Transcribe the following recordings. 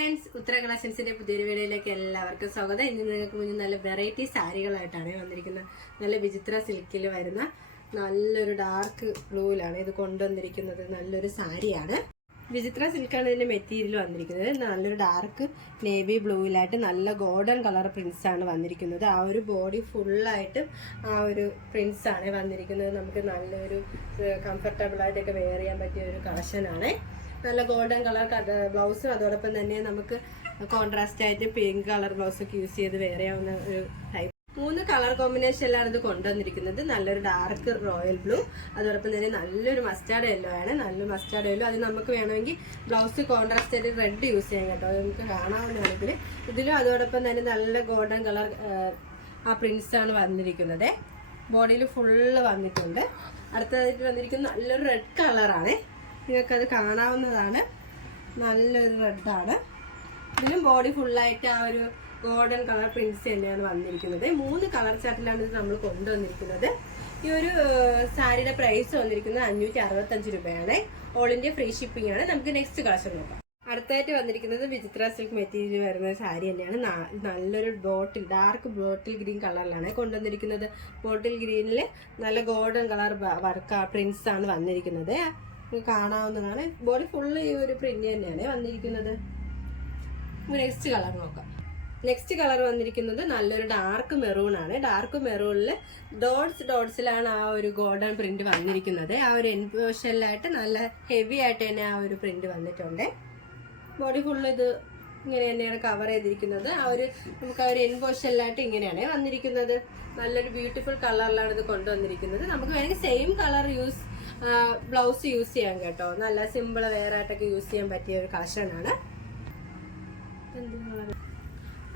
Friends, ഉത്തര കളക്ഷൻസിന്റെ പുതിയൊരു വീഡിയോയിലേക്ക് എല്ലാവർക്കും സ്വാഗതം. ഇന്ന് നിങ്ങൾക്ക് മുന്നിൽ നല്ല വെറൈറ്റി സാരികളായിട്ടാണ് വന്നിരിക്കുന്നത്. നല്ല വിചിത്ര സിൽക്കിൽ വരുന്ന നല്ലൊരു ഡാർക്ക് ബ്ലൂവിലാണ് ഇത് കൊണ്ടുവന്നിരിക്കുന്നത്. നല്ലൊരു സാരിയാണ്. വിചിത്ര സിൽക്കാണ് ഇതിന്റെ മെറ്റീരിയൽ വന്നിരിക്കുന്നത്. നല്ലൊരു ഡാർക്ക് നേവി ബ്ലൂവിലായിട്ട് നല്ല ഗോൾഡൻ കളർ പ്രിന്റ്സ് ആണ് വന്നിരിക്കുന്നത്. ആ ഒരു ബോഡി ഫുള്ളായിട്ട് ആ ഒരു പ്രിന്റ്സ് ആണ് വന്നിരിക്കുന്നത്. നമുക്ക് നല്ലൊരു കംഫർട്ടബിൾ ആയിട്ടൊക്കെ വെയർ ചെയ്യാൻ പറ്റിയ ഒരു കളക്ഷനാണ്. നല്ല ഗോൾഡൻ കളർ ബ്ലൗസും അതോടൊപ്പം തന്നെ നമുക്ക് കോൺട്രാസ്റ്റ് ആയിട്ട് പിങ്ക് കളർ ബ്ലൗസൊക്കെ യൂസ് ചെയ്ത് വെയർ ചെയ്യാവുന്ന ഒരു ടൈപ്പ്. 3 കളർ കോമ്പിനേഷനിലാണ് ഇത് കൊണ്ടുവന്നിരിക്കുന്നത്. നല്ലൊരു ഡാർക്ക് റോയൽ ബ്ലൂ, അതോടൊപ്പം തന്നെ നല്ലൊരു മസ്റ്റാർഡ് യെല്ലോ ആണ്. നല്ല മസ്റ്റാർഡ് യെല്ലോ, അത് നമുക്ക് വേണമെങ്കിൽ ബ്ലൗസ് കോൺട്രാസ്റ്റ് ആയിട്ട് റെഡ് യൂസ് ചെയ്യാം കേട്ടോ. അത് നമുക്ക് കാണാവുന്നതാണെങ്കിൽ ഇതിലും അതോടൊപ്പം തന്നെ നല്ല ഗോൾഡൻ കളർ ആ പ്രിന്റ്സ് ആണ് വന്നിരിക്കുന്നത്. ബോഡിയിൽ ഫുള്ള് വന്നിട്ടുണ്ട്. അടുത്തതായിട്ട് വന്നിരിക്കുന്നത് നല്ലൊരു റെഡ് കളറാണ്. നിങ്ങൾക്കത് കാണാവുന്നതാണ്. നല്ലൊരു റെഡാണ്. ഇതിലും ബോഡി ഫുള്ളായിട്ട് ആ ഒരു ഗോൾഡൻ കളർ പ്രിന്റ്സ് തന്നെയാണ് വന്നിരിക്കുന്നത്. 3 കളർ ചാർട്ടിലാണ് ഇത് നമ്മൾ കൊണ്ടുവന്നിരിക്കുന്നത്. ഈ ഒരു സാരിയുടെ പ്രൈസ് വന്നിരിക്കുന്നത് 565 രൂപയാണ്. ഓൾ ഇന്ത്യ ഫ്രീ ഷിപ്പിംഗ് ആണ്. നമുക്ക് നെക്സ്റ്റ് കളക്ഷൻ നോക്കാം. അടുത്തായിട്ട് വന്നിരിക്കുന്നത് വിചിത്ര സിൽക്ക് മെറ്റീരിയൽ വരുന്ന സാരി തന്നെയാണ്. നല്ലൊരു ഡാർക്ക് ബോട്ടിൽ ഗ്രീൻ കളറിലാണ് കൊണ്ടുവന്നിരിക്കുന്നത്. ബോട്ടിൽ ഗ്രീനിൽ നല്ല ഗോൾഡൻ കളർ വർക്ക് പ്രിന്റ്സ് ആണ് വന്നിരിക്കുന്നത്. കാണാവുന്നതാണ്. ബോഡി ഫുള്ള് ഈ ഒരു പ്രിന്റ് തന്നെയാണ് വന്നിരിക്കുന്നത്. നെക്സ്റ്റ് കളർ നോക്കാം. നെക്സ്റ്റ് കളർ വന്നിരിക്കുന്നത് നല്ലൊരു ഡാർക്ക് മെറൂൺ ആണ്. ഡാർക്ക് മെറൂണിൽ ഡോട്ട്സിലാണ് ആ ഒരു ഗോൾഡൻ പ്രിന്റ് വന്നിരിക്കുന്നത്. ആ ഒരു എൻപോഷനിലായിട്ട് നല്ല ഹെവി ആയിട്ട് തന്നെ ആ ഒരു പ്രിന്റ് വന്നിട്ടുണ്ട്. ബോഡി ഫുള്ള് ഇത് ഇങ്ങനെ തന്നെയാണ് കവർ ചെയ്തിരിക്കുന്നത്. നമുക്ക് ആ ഒരു എൻപോഷനിലായിട്ട് ഇങ്ങനെയാണ് വന്നിരിക്കുന്നത്. നല്ലൊരു ബ്യൂട്ടിഫുൾ കളറിലാണ് ഇത് കൊണ്ടുവന്നിരിക്കുന്നത്. നമുക്ക് വേണമെങ്കിൽ സെയിം കളർ ബ്ലൗസ് യൂസ് ചെയ്യാം കേട്ടോ. നല്ല സിമ്പിൾ വെയർ ആയിട്ടൊക്കെ യൂസ് ചെയ്യാൻ പറ്റിയ ഒരു കളക്ഷനാണ്.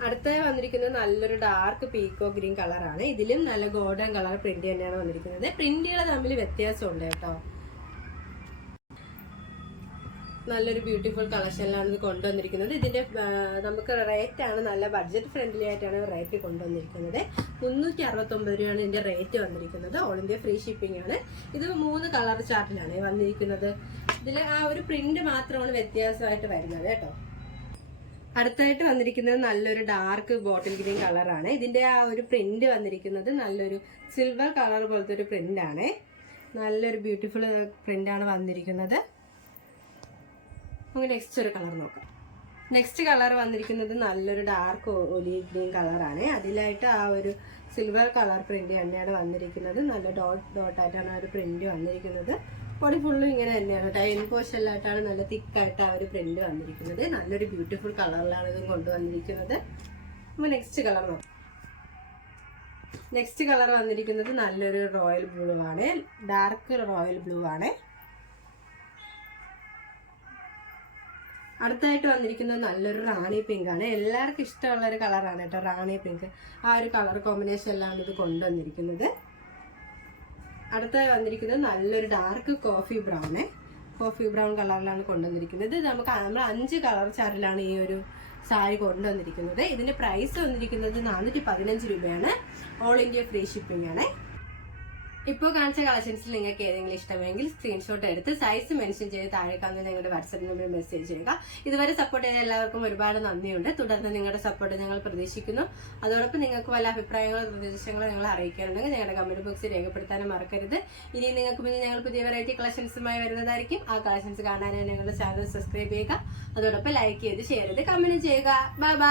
അടുത്ത വന്നിരിക്കുന്നത് നല്ലൊരു ഡാർക്ക് പീക്കോ ഗ്രീൻ കളറാണ്. ഇതിലും നല്ല ഗോൾഡൻ കളർ പ്രിന്റ് തന്നെയാണ് വന്നിരിക്കുന്നത്. പ്രിന്റുകൾ തമ്മിൽ വ്യത്യാസമുണ്ട് കേട്ടോ. നല്ലൊരു ബ്യൂട്ടിഫുൾ കളക്ഷനിലാണ് ഇത് കൊണ്ടുവന്നിരിക്കുന്നത്. ഇതിന്റെ നമുക്ക് റേറ്റ് ആണ് നല്ല ബഡ്ജറ്റ് ഫ്രണ്ട്ലി ആയിട്ടാണ് റേറ്റ് കൊണ്ടുവന്നിരിക്കുന്നത്. 369 രൂപയാണ് ഇതിന്റെ റേറ്റ് വന്നിരിക്കുന്നത്. ഓൾ ഇന്ത്യ ഫ്രീ ഷിപ്പിംഗ് ആണ്. ഇത് 3 കളർ ചാർട്ടിലാണ് വന്നിരിക്കുന്നത്. ഇതിൽ ആ ഒരു പ്രിന്റ് മാത്രമാണ് വ്യത്യാസമായിട്ട് വരുന്നത് കേട്ടോ. അടുത്തായിട്ട് വന്നിരിക്കുന്നത് നല്ലൊരു ഡാർക്ക് ബോട്ടിൽ ഗ്രീൻ കളറാണ്. ഇതിന്റെ ആ ഒരു പ്രിന്റ് വന്നിരിക്കുന്നത് നല്ലൊരു സിൽവർ കളർ പോലത്തെ ഒരു പ്രിന്റ് ആണ്. നല്ലൊരു ബ്യൂട്ടിഫുൾ പ്രിന്റ് ആണ് വന്നിരിക്കുന്നത്. നമുക്ക് നെക്സ്റ്റ് ഒരു കളർ നോക്കാം. നെക്സ്റ്റ് കളർ വന്നിരിക്കുന്നത് നല്ലൊരു ഡാർക്ക് ഒലീവ് ഗ്രീൻ കളറാണ്. അതിലായിട്ട് ആ ഒരു സിൽവർ കളർ പ്രിന്റ് തന്നെയാണ് വന്നിരിക്കുന്നത്. നല്ല ഡോട്ടായിട്ടാണ് ആ ഒരു പ്രിന്റ് വന്നിരിക്കുന്നത്. ബോഡി ഫുള്ളും ഇങ്ങനെ തന്നെയാണ്. ടൈൻ പോഷനിലായിട്ടാണ് നല്ല തിക്കായിട്ട് ആ ഒരു പ്രിന്റ് വന്നിരിക്കുന്നത്. നല്ലൊരു ബ്യൂട്ടിഫുൾ കളറിലാണ് ഇത് കൊണ്ടുവന്നിരിക്കുന്നത്. നമുക്ക് നെക്സ്റ്റ് കളർ നോക്കാം. നെക്സ്റ്റ് കളർ വന്നിരിക്കുന്നത് നല്ലൊരു റോയൽ ബ്ലൂ ആണ്. ഡാർക്ക് റോയൽ ബ്ലൂ ആണ്. അടുത്തായിട്ട് വന്നിരിക്കുന്നത് നല്ലൊരു റാണി പിങ്ക് ആണ്. എല്ലാവർക്കും ഇഷ്ടമുള്ള ഒരു കളറാണ് കേട്ടോ റാണി പിങ്ക്. ആ ഒരു കളർ കോമ്പിനേഷനിലാണ് ഇത് കൊണ്ടുവന്നിരിക്കുന്നത്. അടുത്തായി വന്നിരിക്കുന്നത് നല്ലൊരു ഡാർക്ക് കോഫി ബ്രൗൺ കളറിലാണ് കൊണ്ടുവന്നിരിക്കുന്നത്. നമ്മൾ 5 കളർ ചാർട്ടിലാണ് ഈ ഒരു സാരി കൊണ്ടുവന്നിരിക്കുന്നത്. ഇതിന്റെ പ്രൈസ് വന്നിരിക്കുന്നത് 415 രൂപയാണ്. ഓൾ ഇന്ത്യ ഫ്രീ ഷിപ്പിംഗ് ആണ്. ഇപ്പോൾ കാണിച്ച കളക്ഷൻസിൽ നിങ്ങൾക്ക് ഏതെങ്കിലും ഇഷ്ടമെങ്കിൽ സ്ക്രീൻഷോട്ട് എടുത്ത് സൈസ് മെൻഷൻ ചെയ്ത് താഴെ കാണുന്ന ഞങ്ങളുടെ വാട്സാപ്പ് നമ്പറിൽ മെസ്സേജ് ചെയ്യുക. ഇതുവരെ സപ്പോർട്ട് ചെയ്ത എല്ലാവർക്കും ഒരുപാട് നന്ദിയുണ്ട്. തുടർന്ന് നിങ്ങളുടെ സപ്പോർട്ട് ഞങ്ങൾ പ്രതീക്ഷിക്കുന്നു. അതോടൊപ്പം നിങ്ങൾക്ക് വല്ല അഭിപ്രായങ്ങളോ നിർദ്ദേശങ്ങളോ ഞങ്ങൾ അറിയിക്കാറുണ്ടെങ്കിൽ ഞങ്ങളുടെ കമന്റ് ബോക്സിൽ രേഖപ്പെടുത്താനും മറക്കരുത്. ഇനി നിങ്ങൾക്ക് മുന്നിൽ ഞങ്ങൾ പുതിയ വെറൈറ്റി കളക്ഷൻസുമായി വരുന്നതായിരിക്കും. ആ കളക്ഷൻസ് കാണാനായി ഞങ്ങളുടെ ചാനൽ സബ്സ്ക്രൈബ് ചെയ്യുക. അതോടൊപ്പം ലൈക്ക് ചെയ്ത് ഷെയർ ചെയ്ത് കമന്റ് ചെയ്യുക. Bye bye.